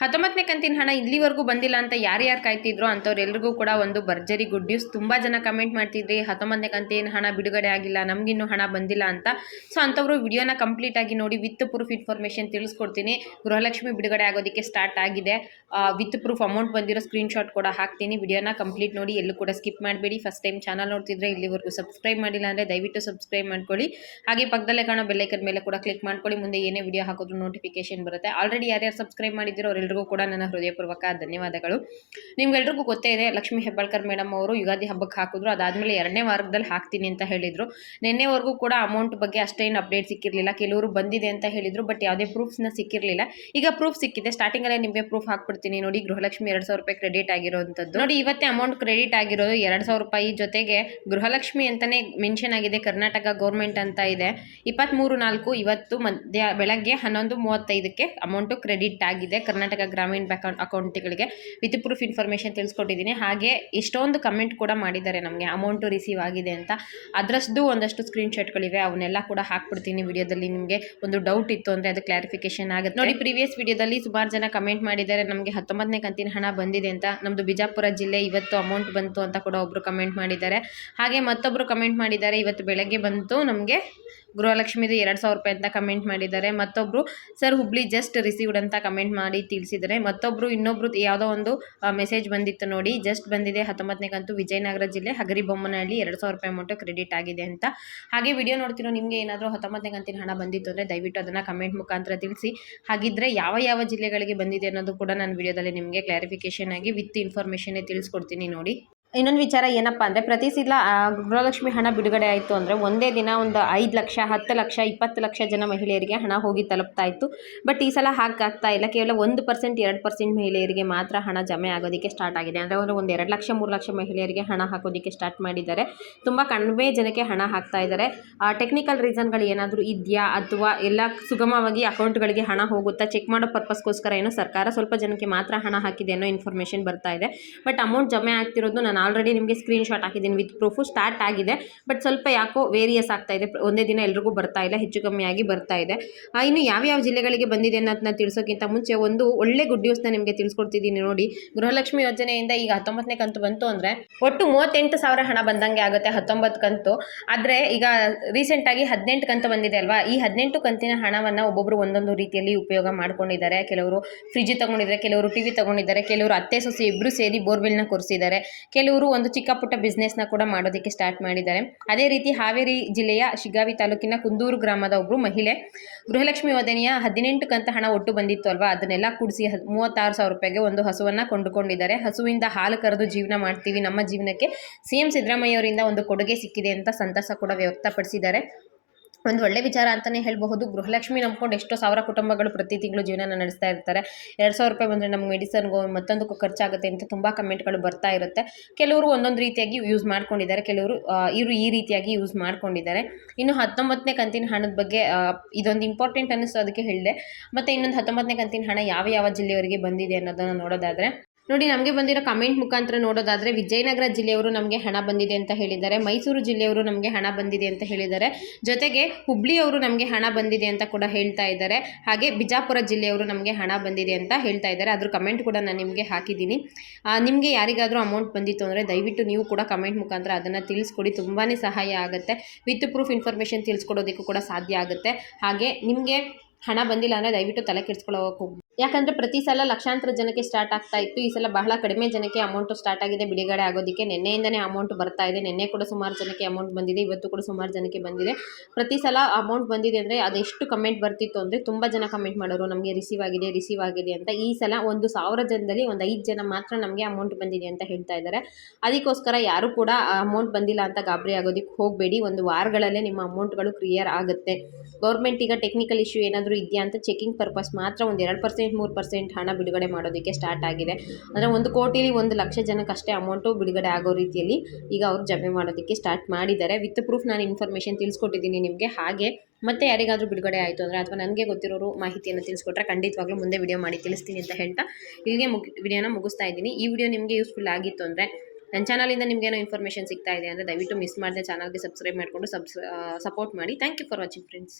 19ನೇ ಕಂತಿನ ಹಣ ಇಲ್ಲಿವರೆಗೂ ಬಂದಿಲ್ಲ ಅಂತ ಯಾರ್ಯಾರು ಕಾಯ್ತಿದ್ರು ಅಂಥವ್ರೆಲ್ರಿಗೂ ಕೂಡ ಒಂದು ಭರ್ಜರಿ ಗುಡ್ ನ್ಯೂಸ್. ತುಂಬ ಜನ ಕಮೆಂಟ್ ಮಾಡ್ತಿದ್ರಿ 19ನೇ ಕಂತಿನ ಹಣ ಬಿಡುಗಡೆ ಆಗಿಲ್ಲ, ನಮಗಿನ್ನೂ ಹಣ ಬಂದಿಲ್ಲ ಅಂತ. ಸೊ ಅಂಥವ್ರು ವಿಡಿಯೋನ ಕಂಪ್ಲೀಟ್ ಆಗಿ ನೋಡಿ, ವಿತ್ ಪ್ರೂಫ್ ಇನ್ಫಾರ್ಮೇಷನ್ ತಿಳಿಸ್ಕೊಡ್ತೀನಿ. ಗೃಹಲಕ್ಷ್ಮಿ ಬಿಡುಗಡೆ ಆಗೋದಕ್ಕೆ ಸ್ಟಾರ್ಟ್ ಆಗಿದೆ. ವಿತ್ ಪ್ರೂಫ್ ಅಮೌಂಟ್ ಬಂದಿರೋ ಸ್ಕ್ರೀನ್ಶಾಟ್ ಕೂಡ ಹಾಕ್ತೀನಿ. ವಿಡಿಯೋನ ಕಂಪ್ಲೀಟ್ ನೋಡಿ, ಎಲ್ಲೂ ಕೂಡ ಸ್ಕಿಪ್ ಮಾಡಬೇಡಿ. ಫಸ್ಟ್ ಟೈಮ್ ಚಾನಲ್ ನೋಡ್ತಿದ್ರೆ ಇಲ್ಲಿವರೆಗೂ ಸಬ್ಸ್ಕ್ರೈಬ್ ಮಾಡಿಲ್ಲ ಅಂದರೆ ದಯವಿಟ್ಟು ಸಬ್ಸ್ಕ್ರೈಬ್ ಮಾಡ್ಕೊಳ್ಳಿ. ಹಾಗೆ ಪಕ್ಕದಲ್ಲೇ ಕಾಣೋ ಬೆಲ್ಲೈಕನ್ ಮೇಲೆ ಕೂಡ ಕ್ಲಿಕ್ ಮಾಡ್ಕೊಳ್ಳಿ. ಮುಂದೆ ಏನೇ ವಿಡಿಯೋ ಹಾಕೋದು ನೋಟಿಫಿಕೇಶನ್ ಬರುತ್ತೆ. ಆಲ್ರೆಡಿ ಯಾರ್ಯಾರು ಸಬ್ಸ್ಕ್ರೈಬ್ ಮಾಡಿದ್ದೀರೋ ಅವರೆಲ್ಲರಿಗೂ ಕೂಡ ನನ್ನ ಹೃದಯಪೂರ್ವಕ ಧನ್ಯವಾದಗಳು. ನಿಮ್ಗೆಲ್ರಿಗೂ ಗೊತ್ತೇ ಇದೆ, ಲಕ್ಷ್ಮೀ ಹೆಬ್ಬಾಳ್ಕರ್ ಮೇಡಮ್ ಅವರು ಯುಗಾದಿ ಹಬ್ಬಕ್ಕೆ ಹಾಕಿದ್ರು. ಅದಾದಮೇಲೆ 2ನೇ ವಾರದಲ್ಲಿ ಹಾಕ್ತೀನಿ ಅಂತ ಹೇಳಿದರು. ನಿನ್ನೆವರೆಗೂ ಕೂಡ ಅಮೌಂಟ್ ಬಗ್ಗೆ ಅಷ್ಟೇನು ಅಪ್ಡೇಟ್ ಸಿಕ್ಕಿರಲಿಲ್ಲ. ಕೆಲವರು ಬಂದಿದೆ ಅಂತ ಹೇಳಿದರು, ಬಟ್ ಯಾವುದೇ ಪ್ರೂಫ್ಸ್ನ ಸಿಕ್ಕಿರಲಿಲ್ಲ. ಈಗ ಪ್ರೂಫ್ ಸಿಕ್ಕಿದೆ. ಸ್ಟಾರ್ಟಿಂಗಲ್ಲೇ ನಿಮಗೆ ಪ್ರೂಫ್ ಹಾಕ್ಬಿಡ್ತೀನಿ ನೋಡಿ. ಗೃಹಲಕ್ಷ್ಮಿ 2,000 ರೂಪಾಯಿ ಕ್ರೆಡಿಟ್ ಆಗಿರೋವಂಥದ್ದು ನೋಡಿ. ಇವತ್ತೇ ಅಮೌಂಟ್ ಕ್ರೆಡಿಟ್ ಆಗಿರೋದು 2,000 ರೂಪಾಯಿ. ಜೊತೆಗೆ ಗೃಹಲಕ್ಷ್ಮಿ ಅಂತಲೇ ಮೆನ್ಷನ್ ಆಗಿದೆ, ಕರ್ನಾಟಕ ಗೌರ್ಮೆಂಟ್ ಅಂತ ಇದೆ. 23/4 ಇವತ್ತು ಬೆಳಗ್ಗೆ 11:35ಕ್ಕೆ ಅಮೌಂಟು ಕ್ರೆಡಿಟ್ ಆಗಿದೆ ಕರ್ನಾಟಕ ಗ್ರಾಮೀಣ ಬ್ಯಾಂಕ್ ಅಕೌಂಟ್ಗಳಿಗೆ. ವಿತ್ ಪ್ರೂಫ್ ಇನ್ಫಾರ್ಮೇಷನ್ ತಿಳಿಸ್ಕೊಟ್ಟಿದ್ದೀನಿ. ಹಾಗೆ ಎಷ್ಟೊಂದು ಕಮೆಂಟ್ ಕೂಡ ಮಾಡಿದ್ದಾರೆ ನಮಗೆ ಅಮೌಂಟು ರಿಸೀವ್ ಆಗಿದೆ ಅಂತ. ಅದರದ್ದು ಒಂದಷ್ಟು ಸ್ಕ್ರೀನ್ಶಾಟ್ಗಳಿವೆ, ಅವನ್ನೆಲ್ಲ ಕೂಡ ಹಾಕ್ಬಿಡ್ತೀನಿ ವಿಡಿಯೋದಲ್ಲಿ. ನಿಮಗೆ ಒಂದು ಡೌಟ್ ಇತ್ತು ಅಂದರೆ ಅದು ಕ್ಲಾರಿಫಿಕೇಶನ್ ಆಗುತ್ತೆ ನೋಡಿ. ಪ್ರೀವಿಯಸ್ ವಿಡಿಯೋದಲ್ಲಿ ಸುಮಾರು ಜನ ಕಮೆಂಟ್ ಮಾಡಿದ್ದಾರೆ ನಮಗೆ 19ನೇ ಕಂತಿನ ಹಣ ಬಂದಿದೆ ಅಂತ. ನಮ್ಮದು ಬಿಜಾಪುರ ಜಿಲ್ಲೆ, ಇವತ್ತು ಅಮೌಂಟ್ ಬಂತು ಅಂತ ಕೂಡ ಒಬ್ಬರು ಕಮೆಂಟ್ ಮಾಡಿದ್ದಾರೆ. ಹಾಗೆ ಮತ್ತೊಬ್ಬರು ಕಮೆಂಟ್ ಮಾಡಿದ್ದಾರೆ ಇವತ್ತು ಬೆಳಗ್ಗೆ ಬಂತು ನಮಗೆ ಗೃಹಲಕ್ಷ್ಮಿದು 2,000 ರೂಪಾಯಿ ಅಂತ ಕಮೆಂಟ್ ಮಾಡಿದ್ದಾರೆ. ಮತ್ತೊಬ್ಬರು ಸರ್ ಹುಬ್ಳಿ ಜಸ್ಟ್ ರಿಸೀವ್ಡ್ ಅಂತ ಕಮೆಂಟ್ ಮಾಡಿ ತಿಳಿಸಿದ್ದಾರೆ. ಮತ್ತೊಬ್ಬರು ಇನ್ನೊಬ್ರು ಯಾವುದೋ ಒಂದು ಮೆಸೇಜ್ ಬಂದಿತ್ತು ನೋಡಿ, ಜಸ್ಟ್ ಬಂದಿದೆ 19ನೇ ಕಂತು ವಿಜಯನಗರ ಜಿಲ್ಲೆ ಹಗರಿಬೊಮ್ಮನಹಳ್ಳಿ 2,000 ರೂಪಾಯಿ ಅಮೌಂಟು ಕ್ರೆಡಿಟ್ ಆಗಿದೆ ಅಂತ. ಹಾಗೆ ವಿಡಿಯೋ ನೋಡ್ತಿರೋ ನಿಮಗೆ ಏನಾದರೂ 19ನೇ ಕಂತಿನ ಹಣ ಬಂದಿತ್ತು ಅಂದರೆ ದಯವಿಟ್ಟು ಅದನ್ನು ಕಮೆಂಟ್ ಮುಖಾಂತರ ತಿಳಿಸಿ. ಹಾಗಿದ್ರೆ ಯಾವ ಜಿಲ್ಲೆಗಳಿಗೆ ಬಂದಿದೆ ಅನ್ನೋದು ಕೂಡ ನಾನು ವಿಡಿಯೋದಲ್ಲಿ ನಿಮಗೆ ಕ್ಲಾರಿಫಿಕೇಶನ್ ಆಗಿ ವಿತ್ ಇನ್ಫಾರ್ಮೇಷನ್ನೇ ತಿಳಿಸ್ಕೊಡ್ತೀನಿ ನೋಡಿ. ಇನ್ನೊಂದು ವಿಚಾರ ಏನಪ್ಪ ಅಂದರೆ, ಪ್ರತಿ ಸಲ ಗೃಹಲಕ್ಷ್ಮಿ ಹಣ ಬಿಡುಗಡೆ ಆಯಿತು ಅಂದರೆ ಒಂದೇ ದಿನ ಒಂದು 5 ಲಕ್ಷ, 10 ಲಕ್ಷ, 20 ಲಕ್ಷ ಜನ ಮಹಿಳೆಯರಿಗೆ ಹಣ ಹೋಗಿ ತಲುಪ್ತಾ ಇತ್ತು. ಬಟ್ ಈ ಸಲ ಹಾಗಾಗ್ತಾ ಇಲ್ಲ. ಕೇವಲ 1%, 2% ಮಹಿಳೆಯರಿಗೆ ಮಾತ್ರ ಹಣ ಜಮೆ ಆಗೋದಕ್ಕೆ ಸ್ಟಾರ್ಟ್ ಆಗಿದೆ. ಅಂದರೆ ಒಂದು 2 ಲಕ್ಷ, 3 ಲಕ್ಷ ಮಹಿಳೆಯರಿಗೆ ಹಣ ಹಾಕೋದಕ್ಕೆ ಸ್ಟಾರ್ಟ್ ಮಾಡಿದ್ದಾರೆ. ತುಂಬ ಕಡಿಮೆ ಜನಕ್ಕೆ ಹಣ ಹಾಕ್ತಾ ಇದ್ದಾರೆ. ಟೆಕ್ನಿಕಲ್ ರೀಸನ್ಗಳು ಏನಾದರೂ ಇದೆಯಾ, ಅಥವಾ ಎಲ್ಲ ಸುಗಮವಾಗಿ ಅಕೌಂಟ್ಗಳಿಗೆ ಹಣ ಹೋಗುತ್ತಾ ಚೆಕ್ ಮಾಡೋ ಪರ್ಪಸ್ಗೋಸ್ಕರ ಏನೋ ಸರ್ಕಾರ ಸ್ವಲ್ಪ ಜನಕ್ಕೆ ಮಾತ್ರ ಹಣ ಹಾಕಿದೆ ಅನ್ನೋ ಇನ್ಫಾರ್ಮೇಷನ್ ಬರ್ತಾ ಇದೆ. ಬಟ್ ಅಮೌಂಟ್ ಜಮೆ ಆಗ್ತಿರೋದು ನಾನು ಆಲ್ರೆಡಿ ನಿಮಗೆ ಸ್ಕ್ರೀನ್ಶಾಟ್ ಹಾಕಿದ್ದೀನಿ. ವಿತ್ ಪ್ರೂಫು ಸ್ಟಾರ್ಟ್ ಆಗಿದೆ. ಬಟ್ ಸ್ವಲ್ಪ ಯಾಕೋ ವೇರಿಯಸ್ ಆಗ್ತಾ ಇದೆ. ಒಂದೇ ದಿನ ಎಲ್ರಿಗೂ ಬರ್ತಾ ಇಲ್ಲ, ಹೆಚ್ಚು ಕಮ್ಮಿಯಾಗಿ ಬರ್ತಾ ಇದೆ. ಇನ್ನು ಯಾವ್ಯಾವ ಜಿಲ್ಲೆಗಳಿಗೆ ಬಂದಿದೆ ಅನ್ನೋದನ್ನ ತಿಳಿಸೋಕ್ಕಿಂತ ಮುಂಚೆ ಒಂದು ಒಳ್ಳೆ ಗುಡ್ ನ್ಯೂಸ್ನ ನಿಮಗೆ ತಿಳಿಸ್ಕೊಡ್ತಿದ್ದೀನಿ ನೋಡಿ. ಗೃಹಲಕ್ಷ್ಮಿ ಯೋಜನೆಯಿಂದ ಈಗ 19ನೇ ಕಂತು ಬಂತು ಅಂದರೆ ಒಟ್ಟು 38,000 ಹಣ ಬಂದಂಗೆ ಆಗುತ್ತೆ 19 ಕಂತು. ಆದರೆ ಈಗ ರೀಸೆಂಟಾಗಿ 18 ಕಂತು ಬಂದಿದೆ ಅಲ್ವಾ, ಈ 18 ಕಂತಿನ ಹಣವನ್ನು ಒಬ್ಬೊಬ್ಬರು ಒಂದೊಂದು ರೀತಿಯಲ್ಲಿ ಉಪಯೋಗ ಮಾಡ್ಕೊಂಡಿದ್ದಾರೆ. ಕೆಲವರು ಫ್ರಿಜ್ ತಗೊಂಡಿದ್ದಾರೆ, ಕೆಲವರು ಟಿವಿ ತಗೊಂಡಿದ್ದಾರೆ, ಕೆಲವರು ಅತ್ತೆ ಸೊಸೆ ಇಬ್ಬರು ಸೇರಿ ಬೋರ್ವೆಲ್ನ ಕೊರೆಸಿದ್ದಾರೆ, ಕೆಲವರು ಒಂದು ಚಿಕ್ಕ ಪುಟ್ಟ ಬಿಸ್ನೆಸ್ನ ಕೂಡ ಮಾಡೋದಕ್ಕೆ ಸ್ಟಾರ್ಟ್ ಮಾಡಿದ್ದಾರೆ. ಅದೇ ರೀತಿ ಹಾವೇರಿ ಜಿಲ್ಲೆಯ ಶಿಗ್ಗಾವಿ ತಾಲೂಕಿನ ಕುಂದೂರು ಗ್ರಾಮದ ಒಬ್ಬರು ಮಹಿಳೆ ಗೃಹಲಕ್ಷ್ಮಿ ಯೋಜನೆಯ 18 ಕಂತು ಹಣ ಒಟ್ಟು ಬಂದಿತ್ತು ಅಲ್ವಾ, ಅದನ್ನೆಲ್ಲ ಕೂಡಿಸಿ 36,000 ರೂಪಾಯಿಗೆ ಒಂದು ಹಸುವನ್ನು ಕೊಂಡುಕೊಂಡಿದ್ದಾರೆ. ಹಸುವಿಂದ ಹಾಲು ಕರೆದು ಜೀವನ ಮಾಡ್ತೀವಿ, ನಮ್ಮ ಜೀವನಕ್ಕೆ CM ಸಿದ್ದರಾಮಯ್ಯ ಅವರಿಂದ ಒಂದು ಕೊಡುಗೆ ಸಿಕ್ಕಿದೆ ಅಂತ ಸಂತಸ ಕೂಡ ವ್ಯಕ್ತಪಡಿಸಿದ್ದಾರೆ. ಒಂದು ಒಳ್ಳೆ ವಿಚಾರ ಅಂತಲೇ ಹೇಳಬಹುದು. ಗೃಹಲಕ್ಷ್ಮಿ ನಂಬ್ಕೊಂಡು ಎಷ್ಟೋ ಸಾವಿರ ಕುಟುಂಬಗಳು ಪ್ರತಿ ತಿಂಗಳು ಜೀವನ ನಡೆಸ್ತಾ ಇರ್ತಾರೆ. 2,000 ರೂಪಾಯಿ ಬಂದರೆ ನಮ್ಗೆ ಮೆಡಿಸನ್ಗೋ ಮತ್ತೊಂದಕ್ಕೂ ಖರ್ಚಾಗುತ್ತೆ ಅಂತ ತುಂಬ ಕಮೆಂಟ್ಗಳು ಬರ್ತಾ ಇರುತ್ತೆ. ಕೆಲವರು ಒಂದೊಂದು ರೀತಿಯಾಗಿ ಯೂಸ್ ಮಾಡ್ಕೊಂಡಿದ್ದಾರೆ, ಕೆಲವರು ಇವರು ಈ ರೀತಿಯಾಗಿ ಯೂಸ್ ಮಾಡ್ಕೊಂಡಿದ್ದಾರೆ. ಇನ್ನು 19ನೇ ಕಂತಿನ ಹಣದ ಬಗ್ಗೆ ಇದೊಂದು ಇಂಪಾರ್ಟೆಂಟ್ ಅನ್ನಿಸ್ತು, ಅದಕ್ಕೆ ಹೇಳಿದೆ. ಮತ್ತು ಇನ್ನೊಂದು 19ನೇ ಕಂತಿನ ಹಣ ಯಾವ ಜಿಲ್ಲೆಯವರಿಗೆ ಬಂದಿದೆ ಅನ್ನೋದನ್ನು ನೋಡೋದಾದರೆ ನೋಡಿ, ನಮಗೆ ಬಂದಿರೋ ಕಮೆಂಟ್ ಮುಖಾಂತರ ನೋಡೋದಾದರೆ ವಿಜಯನಗರ ಜಿಲ್ಲೆಯವರು ನಮಗೆ ಹಣ ಬಂದಿದೆ ಅಂತ ಹೇಳಿದ್ದಾರೆ, ಮೈಸೂರು ಜಿಲ್ಲೆಯವರು ನಮಗೆ ಹಣ ಬಂದಿದೆ ಅಂತ ಹೇಳಿದ್ದಾರೆ, ಜೊತೆಗೆ ಹುಬ್ಳಿಯವರು ನಮಗೆ ಹಣ ಬಂದಿದೆ ಅಂತ ಕೂಡ ಹೇಳ್ತಾ ಇದ್ದಾರೆ. ಹಾಗೆ ಬಿಜಾಪುರ ಜಿಲ್ಲೆಯವರು ನಮಗೆ ಹಣ ಬಂದಿದೆ ಅಂತ ಹೇಳ್ತಾ ಇದ್ದಾರೆ. ಅದ್ರ ಕಮೆಂಟ್ ಕೂಡ ನಾನು ನಿಮಗೆ ಹಾಕಿದ್ದೀನಿ. ನಿಮಗೆ ಯಾರಿಗಾದರೂ ಅಮೌಂಟ್ ಬಂದಿತ್ತು ಅಂದರೆ ದಯವಿಟ್ಟು ನೀವು ಕೂಡ ಕಮೆಂಟ್ ಮುಖಾಂತರ ಅದನ್ನು ತಿಳಿಸ್ಕೊಡಿ, ತುಂಬಾ ಸಹಾಯ ಆಗುತ್ತೆ. ವಿತ್ ಪ್ರೂಫ್ ಇನ್ಫಾರ್ಮೇಷನ್ ತಿಳಿಸ್ಕೊಡೋದಕ್ಕೂ ಕೂಡ ಸಾಧ್ಯ ಆಗುತ್ತೆ. ಹಾಗೆ ನಿಮಗೆ ಹಣ ಬಂದಿಲ್ಲ ಅಂದರೆ ದಯವಿಟ್ಟು ತಲೆ ಕೆಡಿಸ್ಕೊಳ್ಳೋಕೆ ಹೋಗಿ, ಯಾಕಂದರೆ ಪ್ರತಿ ಸಲ ಲಕ್ಷಾಂತರ ಜನಕ್ಕೆ ಸ್ಟಾರ್ಟ್ ಆಗ್ತಾ ಇತ್ತು. ಈ ಸಲ ಬಹಳ ಕಡಿಮೆ ಜನಕ್ಕೆ ಅಮೌಂಟು ಸ್ಟಾರ್ಟ್ ಆಗಿದೆ ಬಿಡುಗಡೆ ಆಗೋದಕ್ಕೆ. ನಿನ್ನೆಯಿಂದನೇ ಅಮೌಂಟ್ ಬರ್ತಾ ಇದೆ. ನಿನ್ನೆ ಕೂಡ ಸುಮಾರು ಜನಕ್ಕೆ ಅಮೌಂಟ್ ಬಂದಿದೆ, ಇವತ್ತು ಕೂಡ ಸುಮಾರು ಜನಕ್ಕೆ ಬಂದಿದೆ. ಪ್ರತಿ ಸಲ ಅಮೌಂಟ್ ಬಂದಿದೆ ಅಂದರೆ ಅದೆಷ್ಟು ಕಮೆಂಟ್ ಬರ್ತಿತ್ತು ಅಂದರೆ ತುಂಬ ಜನ ಕಮೆಂಟ್ ಮಾಡೋರು ನಮಗೆ ರಿಸೀವ್ ಆಗಿದೆ ಅಂತ. ಈ ಸಲ 1,000 ಜನದಲ್ಲಿ ಒಂದು 5 ಜನ ಮಾತ್ರ ನಮಗೆ ಅಮೌಂಟ್ ಬಂದಿದೆ ಅಂತ ಹೇಳ್ತಾ ಇದ್ದಾರೆ. ಅದಕ್ಕೋಸ್ಕರ ಯಾರು ಕೂಡ ಅಮೌಂಟ್ ಬಂದಿಲ್ಲ ಅಂತ ಗಾಬರಿ ಆಗೋದಕ್ಕೆ ಹೋಗಬೇಡಿ. ಒಂದು ವಾರಗಳಲ್ಲೇ ನಿಮ್ಮ ಅಮೌಂಟ್ಗಳು ಕ್ಲಿಯರ್ ಆಗುತ್ತೆ. ಗೌರ್ಮೆಂಟ್ ಈಗ ಟೆಕ್ನಿಕಲ್ ಇಶ್ಯೂ ಏನಾದರೂ ಇದೆಯಾ ಅಂತ ಚೆಕಿಂಗ್ ಪರ್ಪಸ್ ಮಾತ್ರ ಒಂದು 2%, 3% ಹಣ ಬಿಡುಗಡೆ ಮಾಡೋದಕ್ಕೆ ಸ್ಟಾರ್ಟ್ ಆಗಿದೆ. ಅಂದರೆ 1 ಕೋಟಿಲಿ 1 ಲಕ್ಷ ಜನಕ್ಕಷ್ಟೇ ಅಮೌಂಟು ಬಿಡುಗಡೆ ಆಗೋ ರೀತಿಯಲ್ಲಿ ಈಗ ಅವ್ರು ಜಮೆ ಮಾಡೋದಕ್ಕೆ ಸ್ಟಾರ್ಟ್ ಮಾಡಿದ್ದಾರೆ. ವಿತ್ ಪ್ರೂಫ್ ನಾನು ಇನ್ಫಾರ್ಮೇಷನ್ ತಿಳಿಸ್ಕೊಟ್ಟಿದ್ದೀನಿ ನಿಮಗೆ. ಹಾಗೆ ಮತ್ತೆ ಯಾರಿಗಾದರೂ ಬಿಡುಗಡೆ ಆಯಿತು ಅಂದರೆ ಅಥವಾ ನನಗೆ ಗೊತ್ತಿರೋರು ಮಾಹಿತಿಯನ್ನು ತಿಳಿಸ್ಕೊಟ್ರೆ ಖಂಡಿತವಾಗ್ಲೂ ಮುಂದೆ ವಿಡಿಯೋ ಮಾಡಿ ತಿಳಿಸ್ತೀನಿ ಅಂತ ಹೇಳ್ತಾ ಇಲ್ಲಿಗೆ ವಿಡಿಯೋನ ಮುಗಿಸ್ತಾ ಇದ್ದೀನಿ. ಈ ವಿಡಿಯೋ ನಿಮಗೆ ಯೂಸ್ಫುಲ್ ಆಗಿತ್ತು ಅಂದರೆ ನನ್ನ ಚಾನಲಿಂದ ನಿಮಗೇನೋ ಇನ್ಫಾರ್ಮೇಷನ್ ಸಿಗ್ತಾ ಇದೆ ಅಂದರೆ ದಯವಿಟ್ಟು ಮಿಸ್ ಮಾಡದೆ ಚಾನಲ್ಗೆ ಸಬ್ಸ್ಕ್ರೈಬ್ ಮಾಡಿಕೊಂಡು ಸಪೋರ್ಟ್ ಮಾಡಿ. Thank you for watching friends.